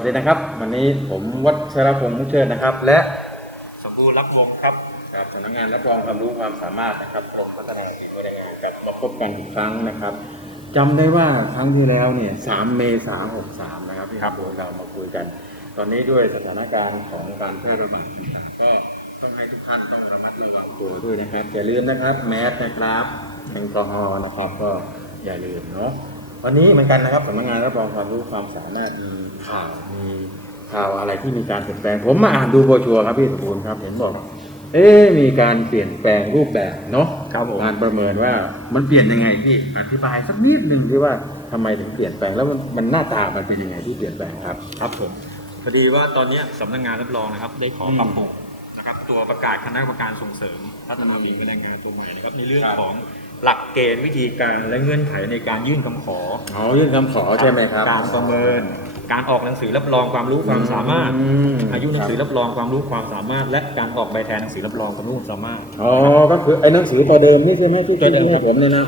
วัสดีนะครับ วันนี้ผมวัชรพงษ์มุขเชิญนะครับ และสมบูรณ์รับวงครับกับสำนักงานรับรองความรู้ความสามารถนะครับกรมพัฒนาวิทยากลับมาพบกันอีกครั้งนะครับจำได้ว่าครั้งที่แล้วเนี่ย3เมษายน63นะครับที่ครับเรามาคุยกัน ตอนนี้ด้วยสถานการณ์ของการแพร่ระบาดต่างๆก็ต้องให้ทุกท่านต้องระมัดระวังตัวด้วยนะครับอย่าลืมนะครับแมสนะครับแอลกอฮอล์นะครับก็อย่าลืมเนาะ วันนี้เหมือนกันนะครับสำนักงานรับรองความรู้ความสามารถมีข่าวมีข่าวอะไรที่มีการเปลี่ยนแปลง ผมมาอ่านดูโบรชัวร์ครับพี่สมบูรณ์ครับเห็นบอก เอ๊ะมีการเปลี่ยนแปลงรูปแบบเนาะครับผมการประเมินว่ามันเปลี่ยนยังไงพี่อธิบายสักนิดหนึ่งที่ว่าทำไมถึงเปลี่ยนแปลงแล้วมันมันหน้าตามันเป็นยังไงที่เปลี่ยนแปลงครับ ครับผมพอดีว่าตอนเนี้ยสำนักงานรับรองนะครับ ได้ขออืมปรับปรุงนะครับตัวประกาศคณะกรรมการส่งเสริมพัฒนาฝีมือแรงงานตัวใหม่นะครับในเรื่องครับของ หลักเกณฑ์วิธีการและเงื่อนไขในการยื่นคำขออ๋อยื่นคำขอใช่ไหมครับ การประเมิน การออกหนังสือรับรองความรู้ความสามารถ อืม อายุหนังสือรับรองความรู้ความสามารถ และการออกใบแทนหนังสือรับรองความรู้ความสามารถ อ๋อก็คือไอ้หนังสือตัวเดิมนี่ใช่ไหมที่ตัวเดิมที่ให้ผมเนี่ยนะ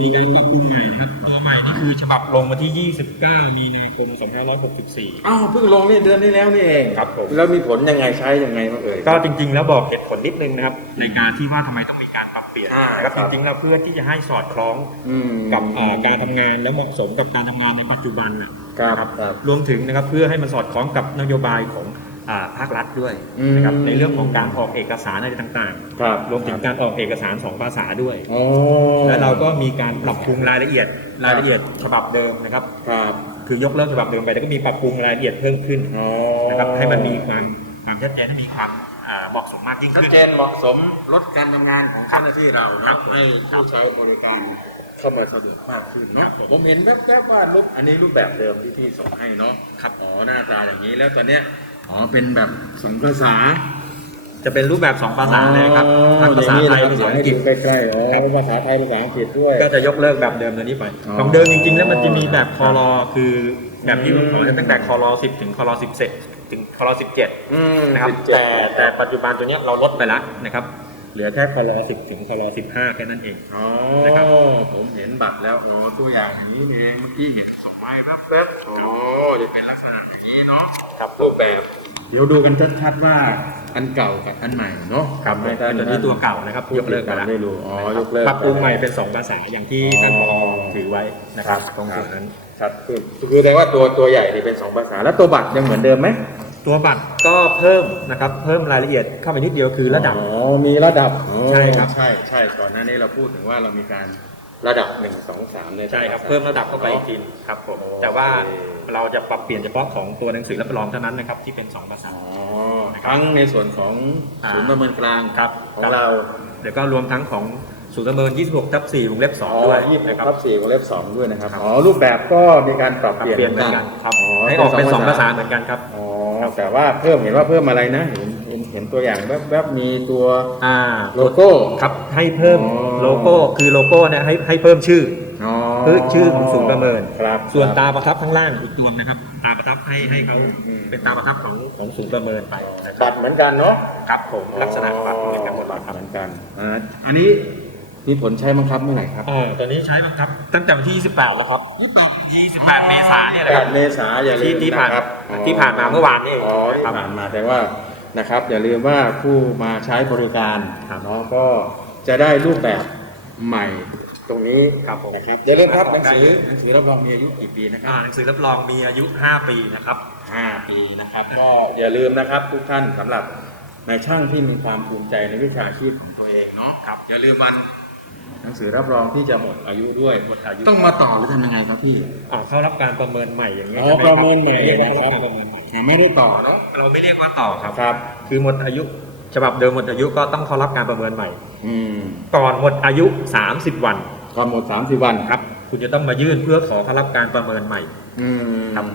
มีการปรับปรุงใหม่นะครับตัวใหม่นี่คือฉบับลงมาที่ 29 มีนาคม2564 อ้าวเพิ่งลงนี่เดือนที่แล้วนี่เองครับผม แล้วมีผลยังไงใช้ยังไงบ้างเอ่ย ก็จริงๆ แล้วบอกเหตุผลนิดนึงนะครับ ในการที่ว่าทำไมต้องมีการ ปรับเปลี่ยนอ่านะครับครัจบริงๆแล้วเพื่อที่จะให้สอดคล้องอืมกับอ่าการทำงานและเหมาะสมกับการทำงานในปัจจุบันนะครับครับรวมถึงนะครับเพื่อให้มันสอดคล้องกับนโยบายของอ่าภาครัฐด้วยนะครับอืมในเรื่องของการออกเอกสารอะไรต่างครับๆรวมถึงการออกเอกสารสองภาษาด้วยอ๋อและเราก็มีการปรับปรุงรายละเอียดรายละเอียดฉบับเดิมนะครับครับคือยกเลิกฉบับเดิมไปแล้วก็มีปรับปรุงรายละเอียดเพิ่มขึ้นอ๋อนะครับให้มันมีความความชัดเจนให้มีความ อ่าเหมาะสมมากยิ่งชัดขึ้น เจนเหมาะสมลดการทำงานของเจ้าหน้าที่เรานะให้ผู้ใช้บริการเข้ามาสะดวกมากขึ้นเนาะผมเห็นแวบๆว่ารูปอันนี้รูปแบบเดิมที่พี่ส่งให้เนาะครับอ๋อหน้าตาอย่างนี้แล้วตอนเนี้ยอ๋อเป็นแบบสองภาษาจะเป็นรูปแบบสองภาษาเลยครับทั้งภาษาไทยอย่งภานี้ษานะครับอังกฤษให้ดูใกล้ๆอ๋อภาษาไทยภาษาอังกฤษด้วย ก็จะยกเลิกแบบเดิมตัวนี้ไปอ๋อของเดิมจริงๆ แล้วมันจะมีแบบคอรอคือแบบที่อืมผมขอตั้งแต่คอรอ10ถึงคอรอ17 ถึงคอรอ17 อืมนะครับสิบเจ็ดแต่แต่ปัจจุบันตัวเนี้ยเราลดไปแล้วนะครับเหลือแค่คอรอ10 ถึงคอรอ15 แค่นั้นเอง อ๋อนะครับ ผมเห็นบัตรแล้วโอ้ตัวอย่างอย่างนี้เองเมื่อกี้เห็นส่งไว้แป๊บๆโอ้จะเป็นลักษณะอย่างนี้เนาะครับรูปแบบ เดี๋ยวดูกันชัดๆว่าอันเก่ากับอันใหม่เนาะครับให้เป็นตัวนี้ตัวเก่านะครับผู้ยกเลิกไปแล้วได้รู้อ๋อยกเลิกปรับปรุงใหม่เป็น 2 ภาษาอย่างที่ท่านผออ๋อ ถือไว้นะครับตรงจุดนั้นชัดขึ้นคือแต่ว่าตัวตัวใหญ่นี่เป็นสองภาษา แล้วตัวบัตรยังเหมือนเดิมไหมตัวบัตรก็เพิ่มนะครับเพิ่มรายละเอียดเข้าไปนิดเดียวคือระดับอ๋อมีระดับใช่ครับใช่ใช่ก่อนหน้านี้เราพูดถึงว่าเรามีการระดับหนึ่งสองสามในใช่ครับเพิ่มระดับเข้าไปอีกทีครับผมแต่ว่าเราจะปรับเปลี่ยนเฉพาะของตัวหนังสือรับรองเท่านั้นนะครับที่เป็น 2 ภาษาอ๋อทั้งในส่วนของอ่าศูนย์ประเมินกลางครับของเราเดี๋ยวก็รวมทั้งของ ศูนย์ประเมิน 26ทับ4วงเล็บอ๋อ2ด้วยยี่สิบนะครับ ทับสี่วงเล็บสองด้วยนะครับ ครับ อ๋อ รูปแบบก็มีการปรับปรับเปลี่ยนเปลี่ยนเหมือนกันครับอ๋อให้ออกเป็น2ภาษาเหมือนกันครับ อ๋อ แต่ว่าเพิ่มเห็นว่าเพิ่มอะไรนะ เห็นเห็นเห็นตัวอย่างแวบๆมีตัวอ่าโลโก้ ครับให้เพิ่มอ๋อ โลโก้คือโลโก้เนี่ยให้ให้เพิ่มชื่อ อ๋อคือชื่อของศูนย์ประเมิน ครับ ส่วนตาประทับข้างล่างอีกตัวนะครับ ตาประทับให้ให้เขาอืม เป็นตาประทับของของศูนย์ประเมินไปนะครับบัตรเหมือนกันเนาะ ครับผมลักษณะบัตรเหมือนกันหมดเลยครับ เหมือนกันอ่าอันนี้ มีผลใช้บังคับเมื่อไหร่ครับอ่าตัวนี้ใช้บังคับ ตั้งแต่วันที่ 28 แล้วครับ 28 เมษายนเนี่ยนะคแปรับ ดเมษาอย่าลืที่มที่ผ่านนะครับที่ผ่านมาเมื่อวานนี่เองอ๋อที่ครับผ่านมาแต่ว่านะครับ อย่าลืมว่าผู้มาใช้บริการครับเนาะก็จะได้รูปแบบใหม่ตรงนี้ครับผม นะครับอย่าลืมครับหนังสือหนังสือรับรองมีอายุกี่ปีนะคอ่ารับหนังสือรับรองมีอายุ 5 ปีนะครับ ห้าปีนะครับ ก็อย่าลืมนะครับทุกท่านสำหรับนายช่างที่มีความภูมิใจในวิชาชีพของตัวเองเนาะครับ อย่าลืมวัน หนังสือรับรองที่จะหมดอายุด้วยหมดอายุต้องมาต่อหรือทำยังไงครับพี่อ่าเข้ารับการประเมินใหม่อย่างเงี้ยอ๋อใช่ไหประเมินใหม่เรียกว่านะครับรับการประเมินใหม่ไม่ได้ต่อเนาะเราไม่เรียกว่าต่อครับครับ คือหมดอายุฉบับเดิมหมดอายุก็ต้องเข้ารับการประเมินใหม่ อืมก่อนหมดอายุ 30 วันก่อนหมดสามสิบวันครับ คุณจะต้องมายื่นเพื่อขอเข้ารับการประเมินใหม่ อืมครับ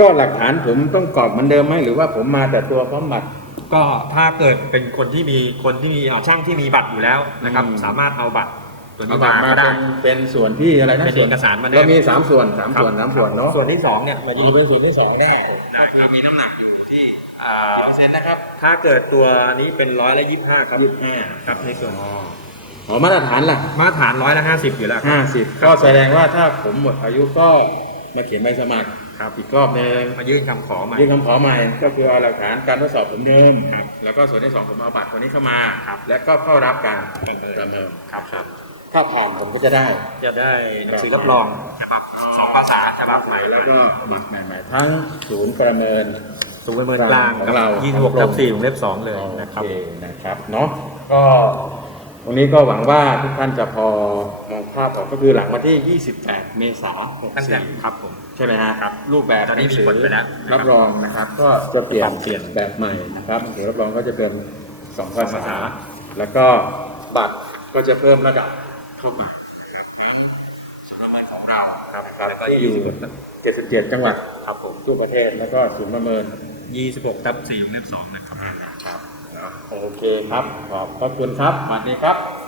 ก็หลักฐานผมต้องกรอกเหมือนเดิมไหมหรือว่าผมมาแต่ตัวพร้อมบัตรก็ถ้าเกิดเป็นคนที่มีคนที่มีอ่าช่างที่มีบัตรอยู่แล้วนะครับอืมสามารถเอาบัตร ตัวเอานี้บัตมารมาก็ได้เป็นเป็นส่วนที่อะไรนะเป็นส่วเอกสารมาแนบ เรามีสามส่วนสามครับส่วนสามส่วนเนาะส่วนที่สองเนี่ยมาอันยื่นี้นเป็นส่วนที่สองแล้วได้เรามีน้ำหนักอยู่ที่อ่ากี่เปอร์เซ็นต์นะครับถ้าเกิดตัวนี้เป็นร้อยละยี่ห้าครับยี่สิบห้าครับในส่วนอ๋ออ๋อมาตรฐานล่ะมาตรฐานร้อยละห้าสิบอยู่แล้วครับ ห้าสิบก็แสดงว่าถ้าผมหมดอายุก็มาเขียนใบสมัครครับ อีกรอบหนึ่งมายื่นคำขอใหม่ ยื่นคำขอใหม่ก็คือเอาหลักฐานการทดสอบผมเดิมครับแล้วก็ส่วนที่สองผมเอาบัตรคนนี้เข้ามา ครับ แล้วก็เข้ารับการประเมินประเมินครับครับ ถ้าผ่านผมก็จะได้ จะได้หนังสือรับรองฉบับสองภาษาฉบับใหม่แล้วก็บัตรใหม่ๆทั้งศูนย์ประเมินสูงประเมินกลางของเรายี่สิบหกทับสี่วงเล็บสองเลยโอนะครับเคนะครับเนาะก็วันนี้ก็หวังว่าทุกท่านจะพอมองภาพออกก็คือหลังวันที่ 28 เมษายนตั้งแต่64ครับผมใช่ไหมฮะครับรูปแบบตอนนี้หงสืมีผลไปแล้วรับรองนะครับ ก็จะเปลี่ยปรันบเปลี่ยนแบบใหม่นะครับหนังสือรับรองก็จะเป็นสองภาสองภาษาษา แล้วก็บัตรก็จะเพิ่มระดับ เข้ามานะครับทั้งสำนักงานของเราครับนะครับแล้วก็ที่อยู่ 77 จังหวัดครับผมทั่วประเทศแล้วก็ศูนย์ประเมินยี่สิบหกทับสี่วงเล็บสองนะครับ ครับ โอเคครับ ขอบพระคุณครับสวัสดีครับค